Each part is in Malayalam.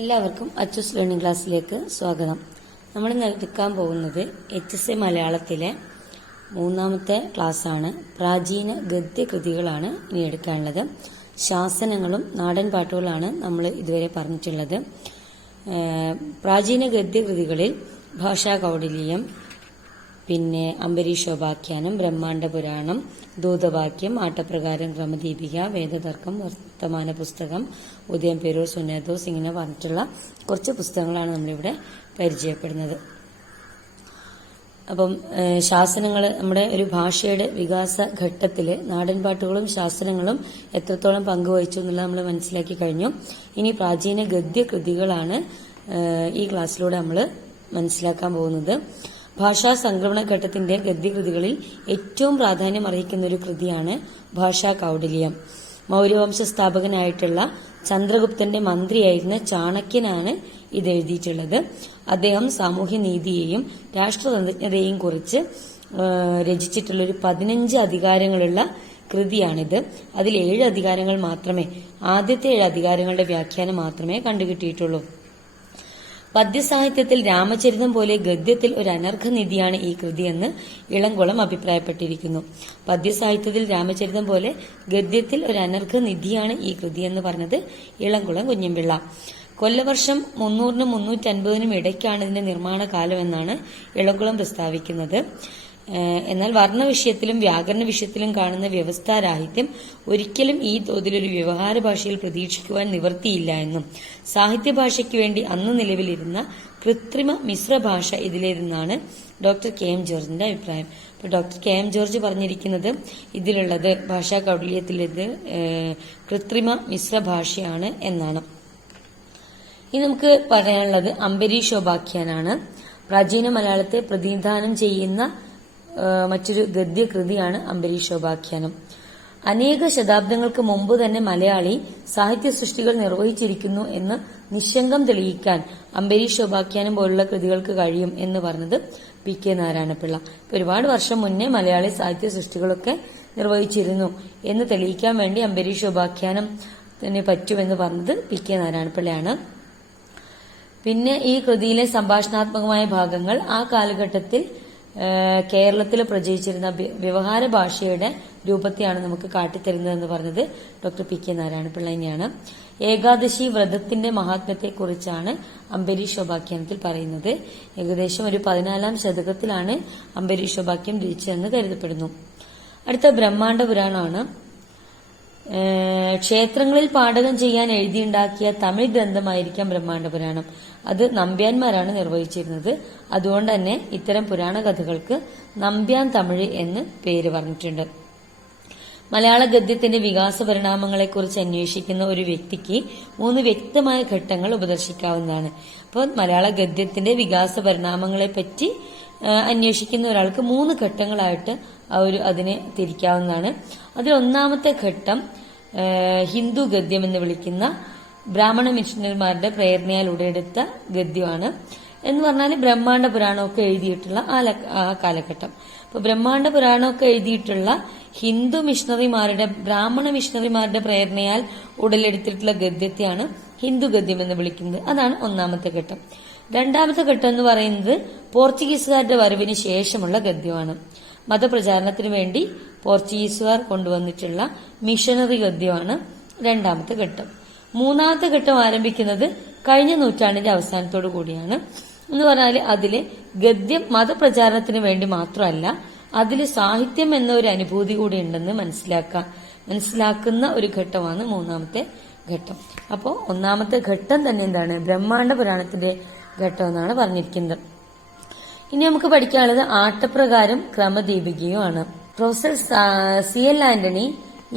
എല്ലാവർക്കും അച്ചൂസ് ലേണിംഗ് ക്ലാസ്സിലേക്ക് സ്വാഗതം. നമ്മൾ ഇന്ന് എടുക്കാൻ പോകുന്നത് HSA മലയാളത്തിലെ മൂന്നാമത്തെ ക്ലാസ്സാണ്. പ്രാചീന ഗദ്യകൃതികളാണ് ഇനി എടുക്കാനുള്ളത്. ശാസനങ്ങളും നാടൻ പാട്ടുകളാണ് നമ്മൾ ഇതുവരെ പറഞ്ഞിട്ടുള്ളത്. പ്രാചീന ഗദ്യകൃതികളിൽ ഭാഷാ കൗടില്യം, പിന്നെ അംബരീഷോപാഖ്യാനം, ബ്രഹ്മാണ്ഡ പുരാണം, ദൂതവാക്യം, ആട്ടപ്രകാരം, ക്രമദീപിക, വേദതർക്കം, വർത്തമാന പുസ്തകം, ഉദയം പേരൂർ, സുന്നതോസ് ഇങ്ങനെ പറഞ്ഞിട്ടുള്ള കുറച്ച് പുസ്തകങ്ങളാണ് നമ്മളിവിടെ പരിചയപ്പെടുന്നത്. അപ്പം ശാസനങ്ങൾ നമ്മുടെ ഒരു ഭാഷയുടെ വികാസ ഘട്ടത്തിൽ നാടൻ പാട്ടുകളും ശാസനങ്ങളും എത്രത്തോളം പങ്കുവഹിച്ചു എന്നുള്ളത് നമ്മൾ മനസ്സിലാക്കി കഴിഞ്ഞു. ഇനി പ്രാചീന ഗദ്യകൃതികളാണ് ഈ ക്ലാസ്സിലൂടെ നമ്മൾ മനസ്സിലാക്കാൻ പോകുന്നത്. ഭാഷാ സംക്രമണ ഘട്ടത്തിന്റെ ഗദ്യകൃതികളിൽ ഏറ്റവും പ്രാധാന്യം അർഹിക്കുന്ന ഒരു കൃതിയാണ് ഭാഷാ കൗടില്യം. മൗര്യവംശ സ്ഥാപകനായിട്ടുള്ള ചന്ദ്രഗുപ്തന്റെ മന്ത്രിയായിരുന്ന ചാണക്യനാണ് ഇത് എഴുതിയിട്ടുള്ളത്. അദ്ദേഹം സാമൂഹ്യനീതിയെയും രാഷ്ട്രതന്ത്രജ്ഞതയെയും കുറിച്ച് രചിച്ചിട്ടുള്ള ഒരു 15 അധികാരങ്ങളുള്ള കൃതിയാണിത്. അതിൽ 7 അധികാരങ്ങൾ മാത്രമേ, ആദ്യത്തെ 7 അധികാരങ്ങളുടെ വ്യാഖ്യാനം മാത്രമേ കണ്ടുകിട്ടിയിട്ടുള്ളൂ. പദ്യസാഹിത്യത്തിൽ രാമചരിതം പോലെ ഗദ്യത്തിൽ ഒരു അനർഘനിധിയാണ് ഈ കൃതിയെന്ന് ഇളംകുളം അഭിപ്രായപ്പെട്ടിരിക്കുന്നു. പദ്യസാഹിത്യത്തിൽ രാമചരിതം പോലെ ഗദ്യത്തിൽ ഒരു അനർഘനിധിയാണ് ഈ കൃതിയെന്ന് പറഞ്ഞത് ഇളംകുളം കുഞ്ഞമ്പിള്ള. കൊല്ലവർഷം 300-നും 350-നും ഇടയ്ക്കാണ് ഇതിന്റെ നിർമ്മാണ കാലമെന്നാണ് ഇളംകുളം പ്രസ്താവിക്കുന്നത്. എന്നാൽ വർണ്ണവിഷയത്തിലും വ്യാകരണ വിഷയത്തിലും കാണുന്ന വ്യവസ്ഥാരാഹിത്യം ഒരിക്കലും ഈ തോതിലൊരു വ്യവഹാര ഭാഷയിൽ പ്രതീക്ഷിക്കുവാൻ നിവൃത്തിയില്ല എന്നും സാഹിത്യഭാഷയ്ക്ക് വേണ്ടി അന്ന് നിലവിലിരുന്ന കൃത്രിമ മിശ്ര ഭാഷ ഇതിലേതെന്നാണ് ഡോക്ടർ KM ജോർജിന്റെ അഭിപ്രായം. അപ്പൊ ഡോക്ടർ KM ജോർജ് പറഞ്ഞിരിക്കുന്നത് ഇതിലുള്ളത് ഭാഷാ കൗടില്യത്തിലേത് കൃത്രിമ മിശ്ര ഭാഷയാണ് എന്നാണ്. ഇനി നമുക്ക് പറയാനുള്ളത് അംബരീഷോപാഖ്യാനാണ്. പ്രാചീന മലയാളത്തെ പ്രതിനിധാനം ചെയ്യുന്ന മറ്റൊരു ഗദ്യകൃതിയാണ് അംബരീഷോപാഖ്യാനം. അനേക ശതാബ്ദങ്ങൾക്ക് മുമ്പ് തന്നെ മലയാളി സാഹിത്യ സൃഷ്ടികൾ നിർവഹിച്ചിരിക്കുന്നു എന്ന് നിശ്ശങ്കം തെളിയിക്കാൻ അംബരീഷോപാഖ്യാനം പോലുള്ള കൃതികൾക്ക് കഴിയും എന്ന് പറഞ്ഞത് PK നാരായണപിള്ള. ഒരുപാട് വർഷം മുന്നേ മലയാളി സാഹിത്യ സൃഷ്ടികളൊക്കെ നിർവഹിച്ചിരുന്നു എന്ന് തെളിയിക്കാൻ വേണ്ടി അംബരീഷോപാഖ്യാനം തന്നെ പറ്റുമെന്ന് പറഞ്ഞത് PK നാരായണപിള്ളയാണ്. പിന്നെ ഈ കൃതിയിലെ സംഭാഷണാത്മകമായ ഭാഗങ്ങൾ ആ കാലഘട്ടത്തിൽ കേരളത്തിൽ പ്രചരിച്ചിരുന്ന വ്യവഹാര ഭാഷയുടെ രൂപത്തെയാണ് നമുക്ക് കാട്ടിത്തരുന്നതെന്ന് പറഞ്ഞത് ഡോക്ടർ PK നാരായണപിള്ള തന്നെയാണ്. ഏകാദശി വ്രതത്തിന്റെ മഹാത്മ്യത്തെക്കുറിച്ചാണ് അംബരീഷോപാഖ്യാനത്തിൽ പറയുന്നത്. ഏകദേശം ഒരു 14-ാം ശതകത്തിലാണ് അംബരീഷോപാഖ്യം രചിച്ചതെന്ന് കരുതപ്പെടുന്നു. അടുത്ത ബ്രഹ്മാണ്ഡ പുരാണമാണ്. ക്ഷേത്രങ്ങളിൽ പാഠകം ചെയ്യാൻ എഴുതിയുണ്ടാക്കിയ തമിഴ് ഗ്രന്ഥമായിരിക്കാം ബ്രഹ്മാണ്ഡ പുരാണം. അത് നമ്പ്യാന്മാരാണ് നിർവഹിച്ചിരുന്നത്. അതുകൊണ്ട് തന്നെ ഇത്തരം പുരാണ കഥകൾക്ക് നമ്പ്യാൻ തമിഴ് എന്ന് പേര് പറഞ്ഞിട്ടുണ്ട്. മലയാള ഗദ്യത്തിന്റെ വികാസ പരിണാമങ്ങളെക്കുറിച്ച് അന്വേഷിക്കുന്ന ഒരു വ്യക്തിക്ക് 3 വ്യക്തമായ ഘട്ടങ്ങൾ ഉപദർശിക്കാവുന്നതാണ്. അപ്പോൾ മലയാള ഗദ്യത്തിന്റെ വികാസ പരിണാമങ്ങളെപ്പറ്റി അന്വേഷിക്കുന്ന ഒരാൾക്ക് 3 ഘട്ടങ്ങളായിട്ട് അതിനെ തിരിക്കാവുന്നതാണ്. അതിൽ ഒന്നാമത്തെ ഘട്ടം ഹിന്ദു ഗദ്യം എന്ന് വിളിക്കുന്ന ബ്രാഹ്മണ മിഷണറിമാരുടെ പ്രേരണയാൽ ഉടലെടുത്ത ഗദ്യമാണ്. എന്ന് പറഞ്ഞാൽ ബ്രഹ്മാണ്ഡ പുരാണമൊക്കെ എഴുതിയിട്ടുള്ള ആ കാലഘട്ടം. അപ്പൊ ബ്രഹ്മാണ്ഡ പുരാണമൊക്കെ എഴുതിയിട്ടുള്ള ഹിന്ദു മിഷണറിമാരുടെ, ബ്രാഹ്മണ മിഷണറിമാരുടെ പ്രേരണയാൽ ഉടലെടുത്തിട്ടുള്ള ഗദ്യത്തെയാണ് ഹിന്ദു ഗദ്യം എന്ന് വിളിക്കുന്നത്. അതാണ് ഒന്നാമത്തെ ഘട്ടം. രണ്ടാമത്തെ ഘട്ടം എന്ന് പറയുന്നത് പോർച്ചുഗീസുകാരുടെ വരവിന് ശേഷമുള്ള ഗദ്യമാണ്. മതപ്രചാരണത്തിന് വേണ്ടി പോർച്ചുഗീസുകാർ കൊണ്ടുവന്നിട്ടുള്ള മിഷണറി ഗദ്യമാണ് രണ്ടാമത്തെ ഘട്ടം. മൂന്നാമത്തെ ഘട്ടം ആരംഭിക്കുന്നത് കഴിഞ്ഞ നൂറ്റാണ്ടിന്റെ അവസാനത്തോടു കൂടിയാണ്. എന്ന് പറഞ്ഞാൽ അതില് ഗദ്യം മതപ്രചാരണത്തിന് വേണ്ടി മാത്രമല്ല, അതില് സാഹിത്യം എന്ന ഒരു അനുഭൂതി കൂടി ഉണ്ടെന്ന് മനസ്സിലാക്കുന്ന ഒരു ഘട്ടമാണ് മൂന്നാമത്തെ ഘട്ടം. അപ്പോൾ ഒന്നാമത്തെ ഘട്ടം തന്നെ എന്താണ്? ബ്രഹ്മാണ്ഡ പുരാണത്തിന്റെ ഘട്ടം എന്നാണ് പറഞ്ഞിരിക്കുന്നത്. ഇനി നമുക്ക് പഠിക്കാനുള്ളത് ആട്ടപ്രകാരം ക്രമദീപികയുമാണ്. പ്രൊഫസർ CL ആന്റണി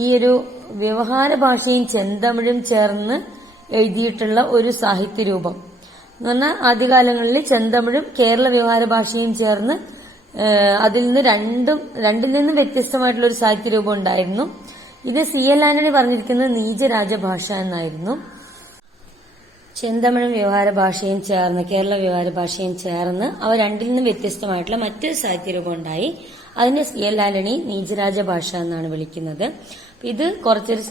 ഈ ഒരു വ്യവഹാര ഭാഷയും ചെന്തമിഴും ചേർന്ന് എഴുതിയിട്ടുള്ള ഒരു സാഹിത്യരൂപം എന്ന് പറഞ്ഞാൽ ആദ്യകാലങ്ങളിൽ ചെന്തമിഴും കേരള വ്യവഹാര ഭാഷയും ചേർന്ന് അതിൽ നിന്ന് രണ്ടിൽ നിന്നും വ്യത്യസ്തമായിട്ടുള്ള ഒരു സാഹിത്യരൂപം ഉണ്ടായിരുന്നു. ഇത് CL ആന്റണി പറഞ്ഞിരിക്കുന്നത് നീചരാജഭാഷ എന്നായിരുന്നു. ചെന്തമിഴും വ്യവഹാര ഭാഷയും ചേർന്ന്, കേരള വ്യവഹാര ഭാഷയും ചേർന്ന് അവ രണ്ടിൽ നിന്നും വ്യത്യസ്തമായിട്ടുള്ള മറ്റൊരു സാഹിത്യരൂപം ഉണ്ടായി. അതിനെ CL ആന്റണി നീചരാജ ഭാഷ എന്നാണ് വിളിക്കുന്നത്. ഇത് കുറച്ചൊരു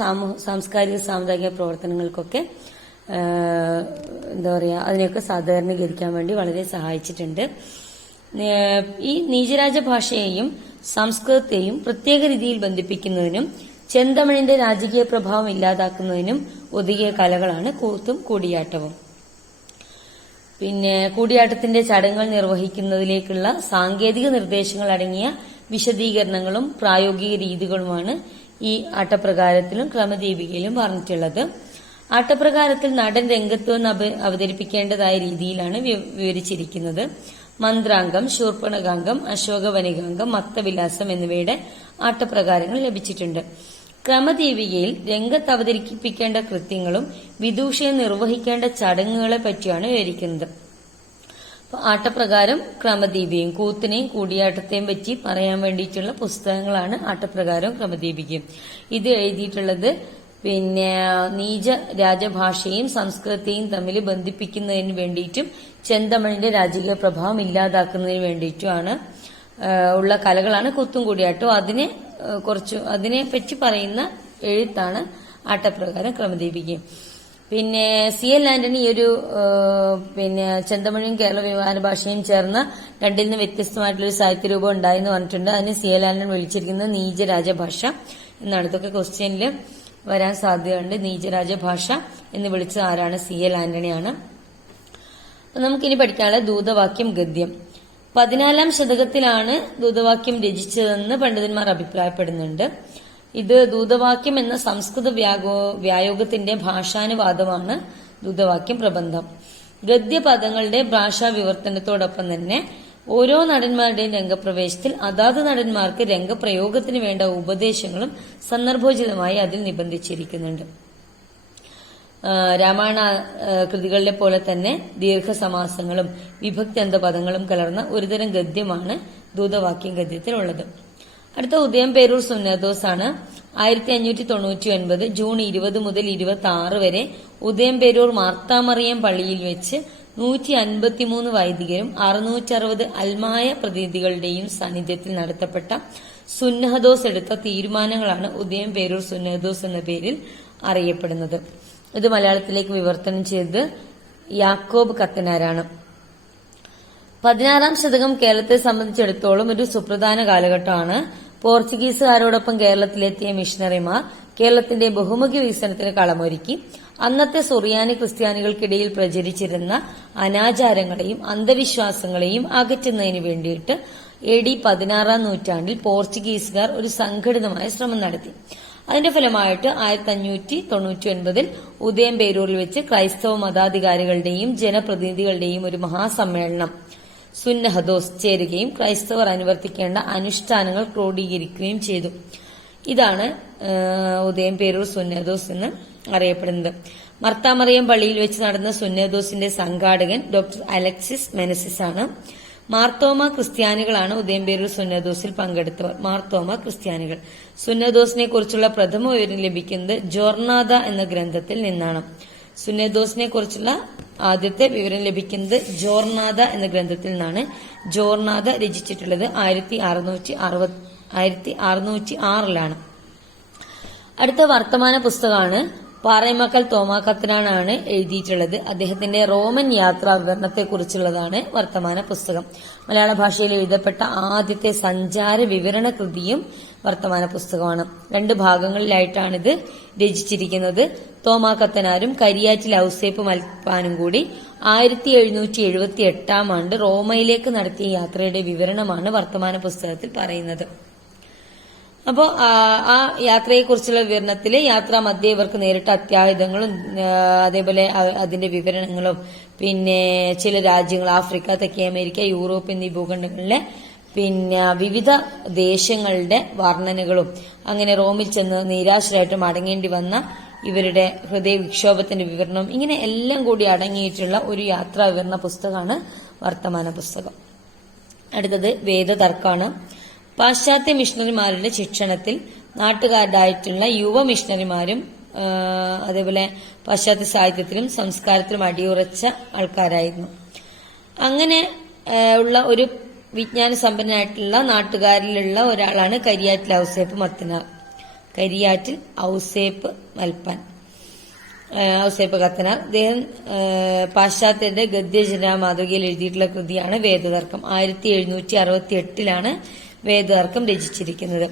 സാംസ്കാരിക സാമുദായിക പ്രവർത്തനങ്ങൾക്കൊക്കെ എന്താ പറയാ അതിനെയൊക്കെ സാധാരണീകരിക്കാൻ വേണ്ടി വളരെ സഹായിച്ചിട്ടുണ്ട്. ഈ നീചരാജ ഭാഷയെയും സംസ്കൃതത്തെയും പ്രത്യേക രീതിയിൽ ബന്ധിപ്പിക്കുന്നതിനും ചെന്തമിഴിന്റെ രാജകീയ പ്രഭാവം ഇല്ലാതാക്കുന്നതിനും ഒതുങ്ങിയ കലകളാണ് കൂത്തും കൂടിയാട്ടവും. പിന്നെ കൂടിയാട്ടത്തിന്റെ ചടങ്ങുകൾ നിർവഹിക്കുന്നതിലേക്കുള്ള സാങ്കേതിക നിർദ്ദേശങ്ങൾ അടങ്ങിയ വിശദീകരണങ്ങളും പ്രായോഗിക രീതികളുമാണ് ഈ ആട്ടപ്രകാരത്തിലും ക്രമദീപികയിലും പറഞ്ഞിട്ടുള്ളത്. ആട്ടപ്രകാരത്തിൽ നടൻ രംഗത്ത് വന്ന് അവതരിപ്പിക്കേണ്ടതായ രീതിയിലാണ് വിവരിച്ചിരിക്കുന്നത്. മന്ത്രാംഗം, ശൂർപ്പണകാംഗം, അശോകവനികാംഗം, മത്തവിലാസം എന്നിവയുടെ ആട്ടപ്രകാരങ്ങൾ ലഭിച്ചിട്ടുണ്ട്. ക്രമദീപികയിൽ രംഗത്ത് അവതരിപ്പിക്കേണ്ട കൃത്യങ്ങളും വിദൂഷയം നിർവഹിക്കേണ്ട ചടങ്ങുകളെ പറ്റിയാണ് വിവരിക്കുന്നത്. ആട്ടപ്രകാരം ക്രമദീപികയും കൂത്തിനെയും കൂടിയാട്ടത്തെയും പറ്റി പറയാൻ വേണ്ടിയിട്ടുള്ള പുസ്തകങ്ങളാണ് ആട്ടപ്രകാരവും ക്രമദീപികയും. ഇത് എഴുതിയിട്ടുള്ളത് പിന്നെ നീച രാജഭാഷയും സംസ്കൃതത്തെയും തമ്മിൽ ബന്ധിപ്പിക്കുന്നതിന് വേണ്ടിയിട്ടും ചെന്തമിഴിന്റെ രാജകീയ പ്രഭാവം ഇല്ലാതാക്കുന്നതിന് വേണ്ടിയിട്ടുമാണ് ഉള്ള കലകളാണ് കൂത്തും കൂടിയാട്ടവും. അതിനെ പറ്റി പറയുന്ന എഴുത്താണ് ആട്ടപ്രകാരം ക്രമദീപികയും. പിന്നെ സി എൽ ആന്റണി ഈ ഒരു പിന്നെ ചെന്തമിഴും കേരള വ്യവഹാര ഭാഷയും ചേർന്ന രണ്ടിൽ നിന്ന് വ്യത്യസ്തമായിട്ടുള്ള ഒരു സാഹിത്യരൂപം ഉണ്ടായെന്ന് പറഞ്ഞിട്ടുണ്ട്. അതിന് സി എൽ ആന്റണി വിളിച്ചിരിക്കുന്നത് നീചരാജഭാഷ എന്നാണ്. ഇതൊക്കെ ക്വസ്റ്റ്യനിൽ വരാൻ സാധ്യതയുണ്ട്. നീചരാജഭാഷ എന്ന് വിളിച്ചത് ആരാണ്? സി എൽ ആന്റണിയാണ്. നമുക്കിനി പഠിക്കാനുള്ള ദൂതവാക്യം ഗദ്യം. 14-ാം ശതകത്തിലാണ് ദൂതവാക്യം രചിച്ചതെന്ന് പണ്ഡിതന്മാർ അഭിപ്രായപ്പെടുന്നുണ്ട്. ഇത് ദൂതവാക്യം എന്ന സംസ്കൃത വ്യായോഗത്തിന്റെ ഭാഷാനുവാദമാണ് ദൂതവാക്യം പ്രബന്ധം. ഗദ്യപദങ്ങളുടെ ഭാഷാ വിവർത്തനത്തോടൊപ്പം തന്നെ ഓരോ നടന്മാരുടെയും രംഗപ്രവേശത്തിൽ അതാത് നടന്മാർക്ക് രംഗപ്രയോഗത്തിന് വേണ്ട ഉപദേശങ്ങളും സന്ദർഭോചിതമായി അതിൽ നിബന്ധിച്ചിരിക്കുന്നുണ്ട്. രാമായണ കൃതികളിലെ പോലെ തന്നെ ദീർഘസമാസങ്ങളും വിഭക്ത്യന്ത പദങ്ങളും കലർന്ന ഒരുതരം ഗദ്യമാണ് ദൂതവാക്യം ഗദ്യത്തിലുള്ളത്. അടുത്ത ഉദയംപേരൂർ സുന്നതോസ് ആണ്. 1599 ജൂൺ 20 മുതൽ 26 വരെ ഉദയംപേരൂർ മാർത്താമറിയം പള്ളിയിൽ വെച്ച് 153 വൈദികരും 660 അൽമായ പ്രതിനിധികളുടെയും സാന്നിധ്യത്തിൽ നടത്തപ്പെട്ട സുന്നഹദോസ് എടുത്ത തീരുമാനങ്ങളാണ് ഉദയംപേരൂർ സുന്നഹദോസ് എന്ന പേരിൽ അറിയപ്പെടുന്നത്. ഇത് മലയാളത്തിലേക്ക് വിവർത്തനം ചെയ്ത് യാക്കോബ് കത്തനാരാണ്. 16-ാം ശതകം കേരളത്തെ സംബന്ധിച്ചിടത്തോളം ഒരു സുപ്രധാന കാലഘട്ടമാണ്. പോർച്ചുഗീസുകാരോടൊപ്പം കേരളത്തിലെത്തിയ മിഷണറിമാർ കേരളത്തിന്റെ ബഹുമുഖി വികസനത്തിന് കളമൊരുക്കി. അന്നത്തെ സുറിയാനി ക്രിസ്ത്യാനികൾക്കിടയിൽ പ്രചരിച്ചിരുന്ന അനാചാരങ്ങളെയും അന്ധവിശ്വാസങ്ങളെയും അകറ്റുന്നതിന് വേണ്ടിയിട്ട് AD 16-ാം നൂറ്റാണ്ടിൽ പോർച്ചുഗീസുകാർ ഒരു സംഘടിതമായ ശ്രമം നടത്തി. അതിന്റെ ഫലമായിട്ട് 1599 ഉദയംപേരൂരിൽ വെച്ച് ക്രൈസ്തവ മതാധികാരികളുടെയും ജനപ്രതിനിധികളുടെയും ഒരു മഹാസമ്മേളനം സുന്നഹദോസ് ചേരുകയും ക്രൈസ്തവർ അനുവർത്തിക്കേണ്ട അനുഷ്ഠാനങ്ങൾ ക്രോഡീകരിക്കുകയും ചെയ്തു. ഇതാണ് ഉദയംപേരൂർ സുന്നഹദോസ് എന്ന് അറിയപ്പെടുന്നത്. മർത്താമറിയം പള്ളിയിൽ വെച്ച് നടന്ന സുന്നഹദോസിന്റെ സംഘാടകൻ ഡോക്ടർ അലക്സിസ് മെനസിസ് ആണ്. മാർത്തോമ ക്രിസ്ത്യാനികളാണ് ഉദയംപേരൂർ സുന്നഹദോസിൽ പങ്കെടുത്തവർ. മാർത്തോമ ക്രിസ്ത്യാനികൾ. സുന്നഹദോസിനെ കുറിച്ചുള്ള പ്രഥമ വിവരം ലഭിക്കുന്നത് ജോർനാദ എന്ന ഗ്രന്ഥത്തിൽ നിന്നാണ്. സുന്നഹദോസിനെ കുറിച്ചുള്ള ആദ്യത്തെ വിവരം ലഭിക്കുന്നത് ജോർനാദ എന്ന ഗ്രന്ഥത്തിൽ നിന്നാണ്. ജോർനാദ രചിച്ചിട്ടുള്ളത് 1606 അടുത്ത വർത്തമാന പുസ്തകമാണ് പാറേമക്കൽ തോമാക്കത്തനാണ് എഴുതിയിട്ടുള്ളത്. അദ്ദേഹത്തിന്റെ റോമൻ യാത്രാ വിവരണത്തെക്കുറിച്ചുള്ളതാണ് വർത്തമാന പുസ്തകം. മലയാള ഭാഷയിൽ എഴുതപ്പെട്ട ആദ്യത്തെ സഞ്ചാര വിവരണ കൃതിയും വർത്തമാന പുസ്തകമാണ്. 2 ഭാഗങ്ങളിലായിട്ടാണിത് രചിച്ചിരിക്കുന്നത്. തോമാക്കത്തനാരും കരിയാറ്റിൽ ഔസേപ്പ് മൽപ്പാനും കൂടി 1778-ാം ആണ്ട് റോമയിലേക്ക് നടത്തിയ യാത്രയുടെ വിവരണമാണ് വർത്തമാന പുസ്തകത്തിൽ പറയുന്നത്. അപ്പോൾ ആ യാത്രയെക്കുറിച്ചുള്ള വിവരണത്തില് യാത്രാ മധ്യേ ഇവർക്ക് നേരിട്ട അത്യാഹിതങ്ങളും അതേപോലെ അതിന്റെ വിവരണങ്ങളും പിന്നെ ചില രാജ്യങ്ങൾ ആഫ്രിക്ക, തെക്കേ അമേരിക്ക, യൂറോപ്പ് എന്നീ ഭൂഖണ്ഡങ്ങളിലെ പിന്നെ വിവിധ ദേശങ്ങളുടെ വർണ്ണനകളും അങ്ങനെ റോമിൽ ചെന്ന് നിരാശരായിട്ട് മടങ്ങേണ്ടി വന്ന ഇവരുടെ ഹൃദയ വിക്ഷോഭത്തിന്റെ വിവരണം ഇങ്ങനെ എല്ലാം കൂടി അടങ്ങിയിട്ടുള്ള ഒരു യാത്രാ വിവരണ പുസ്തകമാണ് വർത്തമാന പുസ്തകം. അടുത്തത് വേദതർക്കാണ്. പാശ്ചാത്യ മിഷണറിമാരുടെ ശിക്ഷണത്തിൽ നാട്ടുകാരായിട്ടുള്ള യുവ മിഷണറിമാരും അതേപോലെ പാശ്ചാത്യ സാഹിത്യത്തിലും സംസ്കാരത്തിലും അടിയുറച്ച ആൾക്കാരായിരുന്നു. അങ്ങനെ ഉള്ള ഒരു വിജ്ഞാന സമ്പന്നനായിട്ടുള്ള നാട്ടുകാരിലുള്ള ഒരാളാണ് കരിയാറ്റിൽ ഔസേപ്പ് മൽപ്പാൻ. ഔസേപ്പ് കത്തനാർ. അദ്ദേഹം പാശ്ചാത്യരുടെ ഗദ്യരചനാ മാതൃകയിൽ എഴുതിയിട്ടുള്ള കൃതിയാണ് വേദതർക്കം. 1768 വേദതർക്കം രചിച്ചിരിക്കുന്നത്.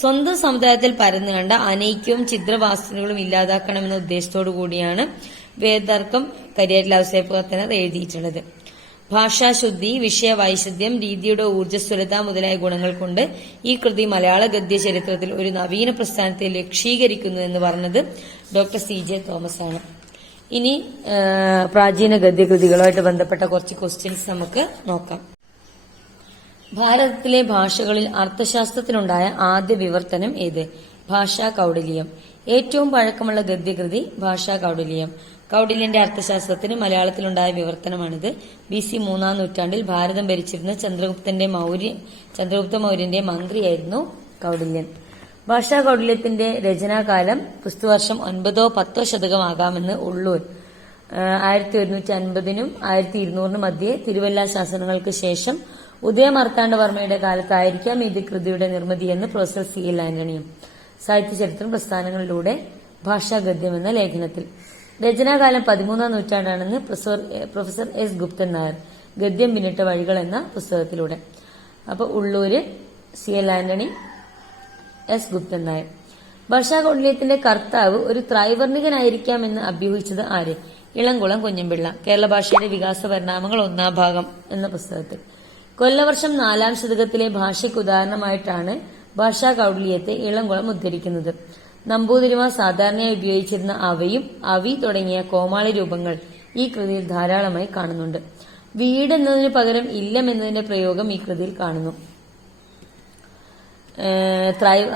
സ്വന്തം സമുദായത്തിൽ പരന്നു കണ്ട അനൈക്യവും ഛിദ്രവാസനകളും ഇല്ലാതാക്കണമെന്ന ഉദ്ദേശത്തോടു കൂടിയാണ് വേദതർക്കം കരിയാറ്റിൽ ഔസേപ്പ് കത്തനാർ എഴുതിയിട്ടുള്ളത്. ഭാഷാശുദ്ധി, വിഷയവൈശദ്യം, രീതിയുടെ ഊർജ്ജസ്വലത മുതലായ ഗുണങ്ങൾ കൊണ്ട് ഈ കൃതി മലയാള ഗദ്യ ചരിത്രത്തിൽ ഒരു നവീന പ്രസ്ഥാനത്തെ ലക്ഷീകരിക്കുന്നു എന്ന് പറഞ്ഞത് ഡോക്ടർ CJ തോമസ് ആണ്. ഇനി പ്രാചീന ഗദ്യകൃതികളുമായിട്ട് ബന്ധപ്പെട്ട കുറച്ച് ക്വസ്റ്റ്യൻസ് നമുക്ക് നോക്കാം. ഭാരതത്തിലെ ഭാഷകളിൽ അർത്ഥശാസ്ത്രത്തിനുണ്ടായ ആദ്യ വിവർത്തനം ഏത്? ഭാഷാ കൗടില്യം. ഏറ്റവും പഴക്കമുള്ള ഗദ്യകൃതി ഭാഷാ കൗടില്യം. കൗടില്യന്റെ അർത്ഥശാസ്ത്രത്തിന് മലയാളത്തിലുണ്ടായ വിവർത്തനമാണിത്. BC 3-ാം നൂറ്റാണ്ടിൽ ഭാരതം ഭരിച്ചിരുന്ന ചന്ദ്രഗുപ്ത മൗര്യന്റെ മന്ത്രിയായിരുന്നു കൗടില്യൻ. ഭാഷാ കൗടില്യത്തിന്റെ രചനാകാലം ക്രിസ്തുവർഷം 9-ഓ 10-ഓ ശതകമാകാമെന്ന് ഉള്ളൂർ 1150-നും 1200-നും മധ്യേ തിരുവല്ല ശാസനങ്ങൾക്ക് ശേഷം ഉദയമാർത്താണ്ഡവർമ്മയുടെ കാലത്തായിരിക്കാം ഇത് കൃതിയുടെ നിർമ്മിതിയെന്ന് പ്രൊഫസർ CL ആന്റണിയും സാഹിത്യചരിത്രം പ്രസ്ഥാനങ്ങളിലൂടെ ഭാഷാഗദ്യം എന്ന ലേഖനത്തിൽ. രചനാകാലം 13-ാം നൂറ്റാണ്ടാണെന്ന് പ്രൊഫസർ S ഗുപ്തൻ നായർ ഗദ്യം പിന്നിട്ട വഴികൾ എന്ന പുസ്തകത്തിലൂടെ. അപ്പൊ ഉള്ളൂര് CL ആന്റണി, S ഗുപ്തൻ നായർ. ഭാഷാകൗടില്യത്തിന്റെ കർത്താവ് ഒരു ത്രൈവർണികനായിരിക്കാമെന്ന് അഭ്യൂഹിച്ചത് ആര്? ഇളംകുളം കുഞ്ഞൻപിള്ള. കേരള ഭാഷയുടെ വികാസ പരിണാമങ്ങൾ 1-ാം ഭാഗം എന്ന പുസ്തകത്തിൽ. കൊല്ലവർഷം 4-ാം ശതകത്തിലെ ഭാഷയ്ക്ക് ഉദാഹരണമായിട്ടാണ് ഭാഷാ കൗടില്യത്തെ ഇളംകുളം ഉദ്ധരിക്കുന്നത്. നമ്പൂതിരിമാർ സാധാരണയായി ഉപയോഗിച്ചിരുന്ന അവയും അവി തുടങ്ങിയ കോമാളി രൂപങ്ങൾ ഈ കൃതിയിൽ ധാരാളമായി കാണുന്നുണ്ട്. വീട് എന്നതിന് പകരം ഇല്ലം എന്നതിന്റെ പ്രയോഗം ഈ കൃതിയിൽ കാണുന്നു.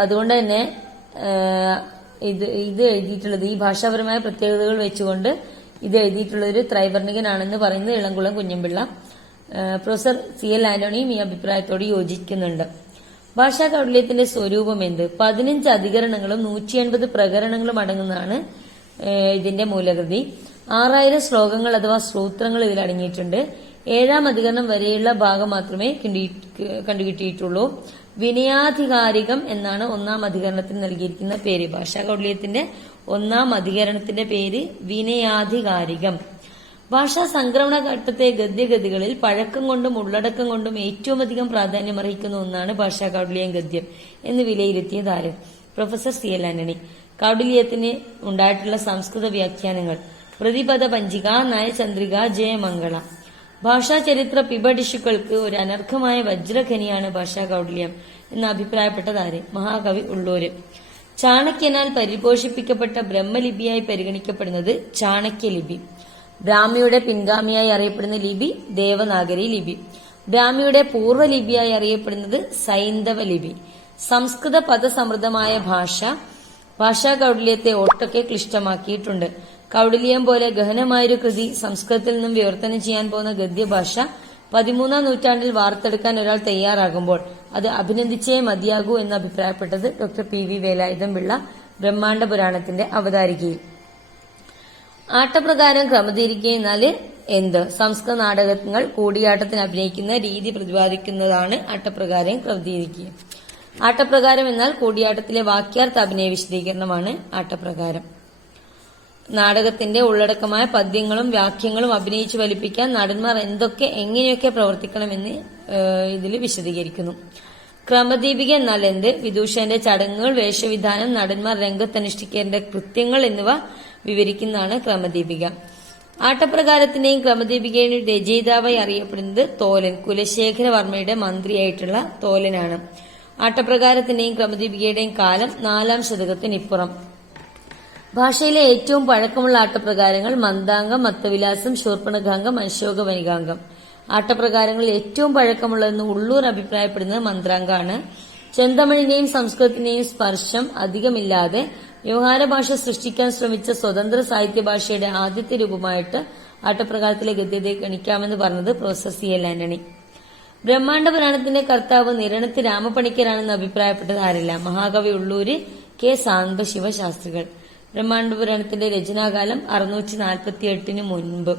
അതുകൊണ്ട് തന്നെ ഇത് എഴുതിയിട്ടുള്ളത് ഈ ഭാഷാപരമായ പ്രത്യേകതകൾ വെച്ചുകൊണ്ട് ഇത് എഴുതിയിട്ടുള്ള ഒരു ത്രൈവർണികനാണെന്ന് പറയുന്നത് ഇളംകുളം കുഞ്ഞൻപിള്ള. പ്രൊഫസർ CL ആന്റണിയും ഈ അഭിപ്രായത്തോട് യോജിക്കുന്നുണ്ട്. ഭാഷാ കൗടില്യത്തിന്റെ സ്വരൂപം എന്ത്? 15 അധികരണങ്ങളും 180 പ്രകരണങ്ങളും അടങ്ങുന്നതാണ് ഇതിന്റെ മൂലകൃതി. 6000 ശ്ലോകങ്ങൾ അഥവാ സൂത്രങ്ങൾ ഇതിൽ അടങ്ങിയിട്ടുണ്ട്. 7-ാം അധികരണം വരെയുള്ള ഭാഗം മാത്രമേ കണ്ടുകിട്ടിയിട്ടുള്ളൂ. വിനയാധികാരികം എന്നാണ് 1-ാം അധികരണത്തിന് നൽകിയിരിക്കുന്ന പേര്. ഭാഷാ കൗടില്യത്തിന്റെ 1-ാം അധികരണത്തിന്റെ പേര് വിനയാധികാരികം. ഭാഷാ സംക്രമണ ഘട്ടത്തെ ഗദ്യഗതികളിൽ പഴക്കം കൊണ്ടും ഉള്ളടക്കം കൊണ്ടും ഏറ്റവും അധികം പ്രാധാന്യമർഹിക്കുന്ന ഒന്നാണ് ഭാഷാ കൗടില്യം ഗദ്യം എന്ന് വിലയിരുത്തിയത് ആര്? Professor CL Antony. കൗടില്യത്തിന് ഉണ്ടായിട്ടുള്ള സംസ്കൃത വ്യാഖ്യാനങ്ങൾ: പ്രതിപദ പഞ്ചിക, നയചന്ദ്രിക, ജയമംഗള. ഭാഷാ ചരിത്ര പിബഡിഷുക്കൾക്ക് ഒരു അനർഘമായ വജ്രഖനിയാണ് ഭാഷാ കൗടില്യം എന്ന് അഭിപ്രായപ്പെട്ടത് ആര്? മഹാകവി ഉള്ളൂര്. ചാണക്യനാൽ പരിപോഷിപ്പിക്കപ്പെട്ട ബ്രഹ്മലിപിയായി പരിഗണിക്കപ്പെടുന്നത് ചാണക്യലിപി. ബ്രാഹ്മിയുടെ പിൻഗാമിയായി അറിയപ്പെടുന്ന ലിപി ദേവനാഗരി ലിപി. ബ്രാഹ്മിയുടെ പൂർവ്വലിപിയായി അറിയപ്പെടുന്നത് സൈന്ധവ ലിപി. സംസ്കൃത പദസമൃദ്ധമായ ഭാഷാ കൗടില്യത്തെ ഒട്ടൊക്കെ ക്ലിഷ്ടമാക്കിയിട്ടുണ്ട്. കൗടില്യം പോലെ ഗഹനമായൊരു കൃതി സംസ്കൃതത്തിൽ നിന്നും വിവർത്തനം ചെയ്യാൻ പോകുന്ന ഗദ്യഭാഷ 13-ാം നൂറ്റാണ്ടിൽ വാർത്തെടുക്കാൻ ഒരാൾ തയ്യാറാകുമ്പോൾ അത് അഭിനന്ദിച്ചേ മതിയാകൂ എന്ന് അഭിപ്രായപ്പെട്ടത് ഡോക്ടർ PV വേലായുധം പിള്ള ബ്രഹ്മാണ്ഡ പുരാണത്തിന്റെ അവതാരികയിൽ. ആട്ടപ്രകാരം ക്രമതിരിക്കുക എന്നാല് എന്ത്? സംസ്കൃത നാടകങ്ങൾ കൂടിയാട്ടത്തിന് അഭിനയിക്കുന്ന രീതി പ്രതിപാദിക്കുന്നതാണ് ആട്ടപ്രകാരം ക്രമതിരിക്കുക. ആട്ടപ്രകാരം എന്നാൽ കൂടിയാട്ടത്തിലെ വാക്യാർത്ഥ അഭിനയ വിശദീകരണമാണ് ആട്ടപ്രകാരം. നാടകത്തിന്റെ ഉള്ളടക്കമായ പദ്യങ്ങളും വാക്യങ്ങളും അഭിനയിച്ചു ഫലിപ്പിക്കാൻ നടന്മാർ എങ്ങനെയൊക്കെ പ്രവർത്തിക്കണമെന്ന് ഇതിൽ വിശദീകരിക്കുന്നു. ക്രമദീപിക എന്നാൽ എന്ത്? വിദൂഷകന്റെ ചടങ്ങുകൾ, വേഷവിധാനം, നടന്മാർ രംഗത്തനുഷ്ഠിക്കേണ്ട കൃത്യങ്ങൾ എന്നിവ വിവരിക്കുന്നതാണ് ക്രമദീപിക. ആട്ടപ്രകാരത്തിന്റെയും ക്രമദീപികയുടെയും രചയിതാവായി അറിയപ്പെടുന്നത് തോലൻ, കുലശേഖരവർമ്മയുടെ മന്ത്രിയായിട്ടുള്ള തോലനാണ്. ആട്ടപ്രകാരത്തിന്റെയും ക്രമദീപികയുടെയും കാലം 4-ാം ശതകത്തിനിപ്പുറം. ഭാഷയിലെ ഏറ്റവും പഴക്കമുള്ള ആട്ടപ്രകാരങ്ങൾ മന്ദാംഗം, മത്തവിലാസം, ശൂർപ്പണഖാംഗം, അശോകവനികാംഗം. ആട്ടപ്രകാരങ്ങളിൽ ഏറ്റവും പഴക്കമുള്ളതെന്ന് ഉള്ളൂർ അഭിപ്രായപ്പെടുന്നത് മന്ത്രാംഗമാണ്. ചെന്തമിഴിന്റെയും സംസ്കൃതത്തിന്റെയും സ്പർശം അധികമില്ലാതെ വ്യവഹാര ഭാഷ സൃഷ്ടിക്കാൻ ശ്രമിച്ച സ്വതന്ത്ര സാഹിത്യഭാഷയുടെ ആദ്യത്തെ രൂപമായിട്ട് ആട്ടപ്രകാരത്തിലെ ഗദ്യത്തെ ഗണിക്കാമെന്ന് പറഞ്ഞത് പ്രൊഫസർ CL ആന്റണി. ബ്രഹ്മാണ്ഡ പുരാണത്തിന്റെ കർത്താവ് നിരണത്ത് രാമപണിക്കരാണെന്ന് അഭിപ്രായപ്പെട്ടത് ആരില്ല? മഹാകവി ഉള്ളൂര്, K സാംബശിവശാസ്ത്രികൾ. ബ്രഹ്മാണ്ഡ പുരാണത്തിന്റെ രചനാകാലം 648 മുൻപ്.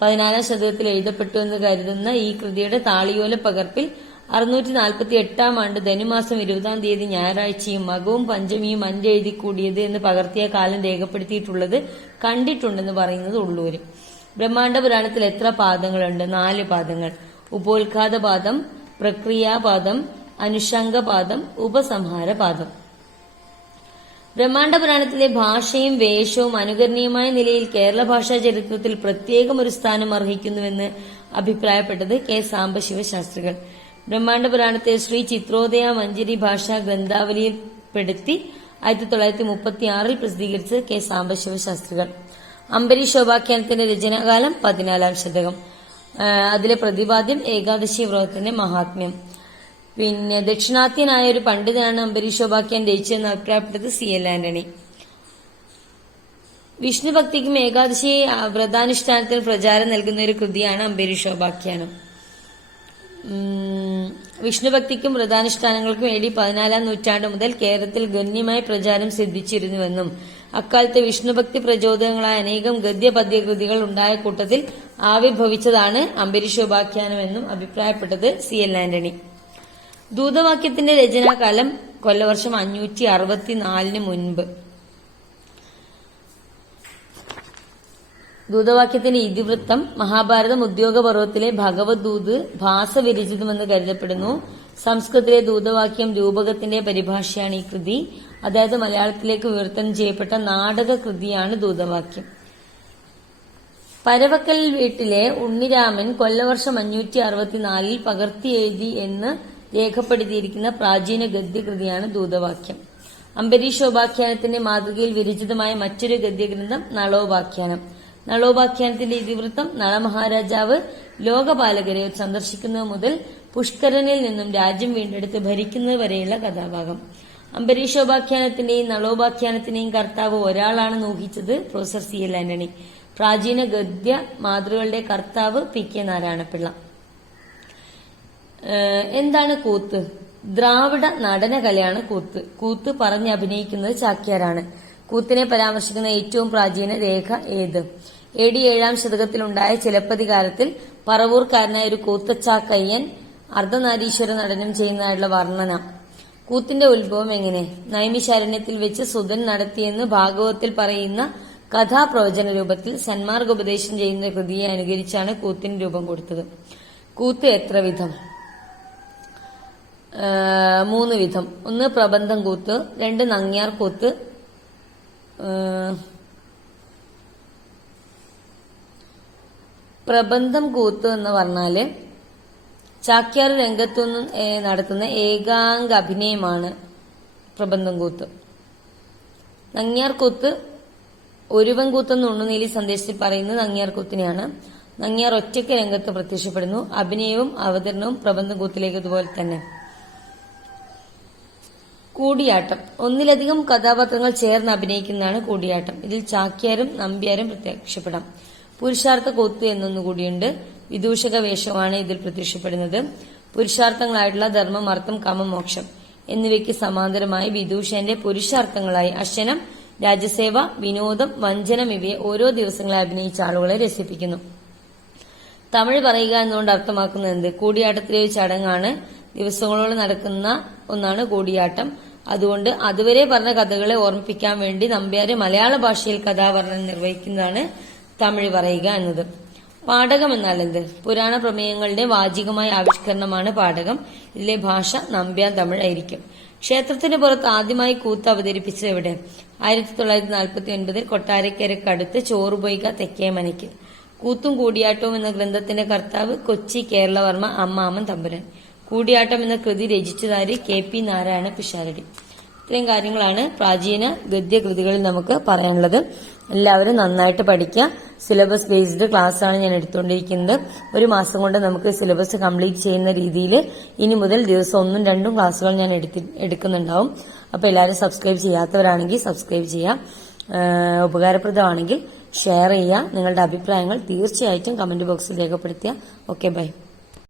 14-ാം ശതകത്തിൽ എഴുതപ്പെട്ടു എന്ന് കരുതുന്ന ഈ കൃതിയുടെ താളിയോല പകർപ്പിൽ 648 ആണ്ട് ധനുമാസം 20 ഞായറാഴ്ചയും മകവും പഞ്ചമിയും അഞ്ചെഴുതി കൂടിയത് എന്ന് പകർത്തിയ കാലം രേഖപ്പെടുത്തിയിട്ടുള്ളത് കണ്ടിട്ടുണ്ടെന്ന് പറയുന്നത് ഉള്ളൂര്. ബ്രഹ്മാണ്ഡ പുരാണത്തിൽ എത്ര പാദങ്ങളുണ്ട്? 4 പാദങ്ങൾ. ഉപോത്ഘാതപാദം, പ്രക്രിയാപാദം, അനുഷംഗപാദം, ഉപസംഹാരപാദം. ബ്രഹ്മാണ്ഡ പുരാണത്തിലെ ഭാഷയും വേഷവും അനുകരണീയമായ നിലയിൽ കേരള ഭാഷാ ചരിത്രത്തിൽ പ്രത്യേകം ഒരു സ്ഥാനം അർഹിക്കുന്നുവെന്ന് അഭിപ്രായപ്പെട്ടത് കെ സാംബശിവശാസ്ത്രികൾ. ബ്രഹ്മാണ്ഡ പുരാണത്തെ ശ്രീ ചിത്രോദയ മഞ്ജരി ഭാഷാ ഗ്രന്ഥാവലിയിൽപ്പെടുത്തി 1936 പ്രസിദ്ധീകരിച്ചത് കെ സാംബശിവശാസ്ത്രികൾ. അംബരീഷോപാഖ്യാനത്തിന്റെ രചനാകാലം 14-ാം ശതകം. അതിലെ പ്രതിപാദ്യം ഏകാദശി വ്രതത്തിന്റെ മഹാത്മ്യം. പിന്നെ ദക്ഷിണാത്യനായ ഒരു പണ്ഡിതനാണ് അംബരീഷോപാഖ്യാൻ രചിച്ചതെന്ന് അഭിപ്രായപ്പെട്ടത് CL ആന്റണി. വിഷ്ണുഭക്തിക്കും ഏകാദശി വ്രതാനുഷ്ഠാനത്തിന് പ്രചാരം നൽകുന്ന ഒരു കൃതിയാണ് അംബരീഷോപാഖ്യാനം. വിഷ്ണുഭക്തിക്കും വ്രതാനുഷ്ഠാനങ്ങൾക്കും AD 14-ാം നൂറ്റാണ്ട് മുതൽ കേരളത്തിൽ ഗണ്യമായ പ്രചാരം സിദ്ധിച്ചിരുന്നുവെന്നും അക്കാലത്ത് വിഷ്ണുഭക്തി പ്രചോദകങ്ങളായ അനേകം ഗദ്യപദ്യകൃതികൾ ഉണ്ടായ കൂട്ടത്തിൽ ആവിർഭവിച്ചതാണ് അംബരീഷോപാഖ്യാനമെന്നും അഭിപ്രായപ്പെട്ടത് CL ആന്റണി. ദൂതവാക്യത്തിന്റെ രചനാകാലം കൊല്ലവർഷം 564 മുൻപ്. ദൂതവാക്യത്തിന്റെ ഇതിവൃത്തം മഹാഭാരതം ഉദ്യോഗപർവത്തിലെ ഭഗവത് ദൂത് ഭാസവിരചിതമെന്ന് കരുതപ്പെടുന്നു. സംസ്കൃതത്തിലെ ദൂതവാക്യം രൂപകത്തിന്റെ പരിഭാഷയാണ് ഈ കൃതി. അതായത് മലയാളത്തിലേക്ക് വിവർത്തനം ചെയ്യപ്പെട്ട നാടക കൃതിയാണ് ദൂതവാക്യം. പരവക്കൽ വീട്ടിലെ ഉണ്ണിരാമൻ കൊല്ലവർഷം 564 പകർത്തി എഴുതി എന്ന് രേഖപ്പെടുത്തിയിരിക്കുന്ന പ്രാചീന ഗദ്യകൃതിയാണ് ദൂതവാക്യം. അംബരീഷോപാഖ്യാനത്തിന്റെ മാതൃകയിൽ വിരചിതമായ മറ്റൊരു ഗദ്യഗ്രന്ഥം നളോപാഖ്യാനം. നളോപാഖ്യാനത്തിന്റെ ഇതിവൃത്തം നളമഹാരാജാവ് ലോകപാലകരെ സന്ദർശിക്കുന്നത് മുതൽ പുഷ്കരനിൽ നിന്നും രാജ്യം വീണ്ടെടുത്ത് ഭരിക്കുന്നത് വരെയുള്ള കഥാഭാഗം. അംബരീഷോപാഖ്യാനത്തിന്റെയും നളോപാഖ്യാനത്തിന്റെയും കർത്താവ് ഒരാളാണെന്ന് ഊഹിച്ചത് പ്രൊഫസർ CL ആന്റണി. പ്രാചീന ഗദ്യ മാതൃകളുടെ കർത്താവ് PK നാരായണപിള്ള. എന്താണ് കൂത്ത്? ദ്രാവിഡ നടനകലയാണ് കൂത്ത്. കൂത്ത് പറഞ്ഞ് അഭിനയിക്കുന്നത് ചാക്യാരാണ്. കൂത്തിനെ പരാമർശിക്കുന്ന ഏറ്റവും പ്രാചീന രേഖ ഏത്? AD 7-ാം ശതകത്തിലുണ്ടായ ചിലപ്പതികാരത്തിൽ പറവൂർക്കാരനായ ഒരു കൂത്തച്ചാക്കയ്യൻ അർദ്ധനാരീശ്വര നടനം ചെയ്യുന്നതായുള്ള വർണ്ണന. കൂത്തിന്റെ ഉത്ഭവം എങ്ങനെ? നൈമിശാരണ്യത്തിൽ വെച്ച് സുതൻ നടത്തിയെന്ന് ഭാഗവതത്തിൽ പറയുന്ന കഥാപ്രവചന രൂപത്തിൽ സന്മാർഗോപദേശം ചെയ്യുന്ന കൃതിയെ അനുകരിച്ചാണ് കൂത്തിന് രൂപം കൊടുത്തത്. കൂത്ത് എത്ര വിധം? 3 വിധം. 1 പ്രബന്ധം കൂത്ത്, 2 നങ്ങ്യാർ കൂത്ത്, പ്രബന്ധം കൂത്ത് എന്ന് പറഞ്ഞാല് ചാക്യാർ രംഗത്തുനിന്ന് നടത്തുന്ന ഏകാംഗ അഭിനയമാണ് പ്രബന്ധം കൂത്ത്. നങ്ങ്യാർ കൂത്ത് ഒരുവൻ കൂത്തെന്ന് ഉണ്ണുനീലി സന്ദേശത്തിൽ പറയുന്നത് നങ്ങ്യാർ കൂത്തിനെയാണ്. നങ്ങ്യാർ ഒറ്റയ്ക്ക് രംഗത്ത് പ്രത്യക്ഷപ്പെടുന്നു. അഭിനയവും അവതരണവും പ്രബന്ധം കൂത്തിലേക്ക് ഇതുപോലെ തന്നെ. കൂടിയാട്ടം. ഒന്നിലധികം കഥാപാത്രങ്ങൾ ചേർന്ന് അഭിനയിക്കുന്നതാണ് കൂടിയാട്ടം. ഇതിൽ ചാക്യാരും നമ്പ്യാരും പ്രത്യക്ഷപ്പെടാം. പുരുഷാർത്ഥ കൂത്ത് എന്നൊന്നുകൂടിയുണ്ട്. വിദൂഷക വേഷമാണ് ഇതിൽ പ്രത്യക്ഷപ്പെടുന്നത്. പുരുഷാർത്ഥങ്ങളായിട്ടുള്ള ധർമ്മം, അർത്ഥം, കാമം, മോക്ഷം എന്നിവയ്ക്ക് സമാന്തരമായി വിദൂഷന്റെ പുരുഷാർത്ഥങ്ങളായി അശനം, രാജസേവ, വിനോദം, വഞ്ചനം ഇവയെ ഓരോ ദിവസങ്ങളെ അഭിനയിച്ച ആളുകളെ രസിപ്പിക്കുന്നു. തമിഴ് പറയുക എന്നുകൊണ്ട് അർത്ഥമാക്കുന്നത് എന്ത്? കൂടിയാട്ടത്തിലെ ഒരു ചടങ്ങാണ്. ദിവസങ്ങളോളം നടക്കുന്ന ഒന്നാണ് കൂടിയാട്ടം. അതുകൊണ്ട് അതുവരെ പറഞ്ഞ കഥകളെ ഓർമ്മിപ്പിക്കാൻ വേണ്ടി നമ്പ്യാര് മലയാള ഭാഷയിൽ കഥാവർണ്ണനം നിർവഹിക്കുന്നതാണ് തമിഴ് പറയുക എന്നത്. പാഠകം എന്നാൽ എന്ത്? പുരാണ പ്രമേയങ്ങളുടെ വാചികമായ ആവിഷ്കരണമാണ് പാഠകം. ഇതിലെ ഭാഷ നമ്പ്യാൻ തമിഴായിരിക്കും. ക്ഷേത്രത്തിന് പുറത്ത് ആദ്യമായി കൂത്ത് അവതരിപ്പിച്ചത് എവിടെ? 1949 കൊട്ടാരക്കരക്കടുത്ത് ചോറുപൊയ്ക തെക്കേമനയ്ക്ക്. കൂത്തും കൂടിയാട്ടവും എന്ന ഗ്രന്ഥത്തിന്റെ കർത്താവ് കൊച്ചി കേരളവർമ്മ അമ്മാമൻ തമ്പുരാൻ. കൂടിയാട്ടം എന്ന കൃതി രചിച്ചതാര്? KP നാരായണ പിഷാരടി. ഇത്രയും കാര്യങ്ങളാണ് പ്രാചീന ഗദ്യകൃതികളിൽ നമുക്ക് പറയാനുള്ളത്. എല്ലാവരും നന്നായിട്ട് പഠിക്കുക. സിലബസ് ബേസ്ഡ് ക്ലാസ് ആണ് ഞാൻ എടുത്തുകൊണ്ടിരിക്കുന്നത്. 1 മാസം കൊണ്ട് നമുക്ക് സിലബസ് കംപ്ലീറ്റ് ചെയ്യുന്ന രീതിയിൽ ഇനി മുതൽ ദിവസം 1ഉം 2ഉം ക്ലാസ്സുകൾ ഞാൻ എടുക്കുന്നുണ്ടാവും. അപ്പൊ എല്ലാവരും സബ്സ്ക്രൈബ് ചെയ്യാത്തവരാണെങ്കിൽ സബ്സ്ക്രൈബ് ചെയ്യാം. ഉപകാരപ്രദമാണെങ്കിൽ ഷെയർ ചെയ്യുക. നിങ്ങളുടെ അഭിപ്രായങ്ങൾ തീർച്ചയായിട്ടും കമന്റ് ബോക്സിൽ രേഖപ്പെടുത്തുക. Okay, by.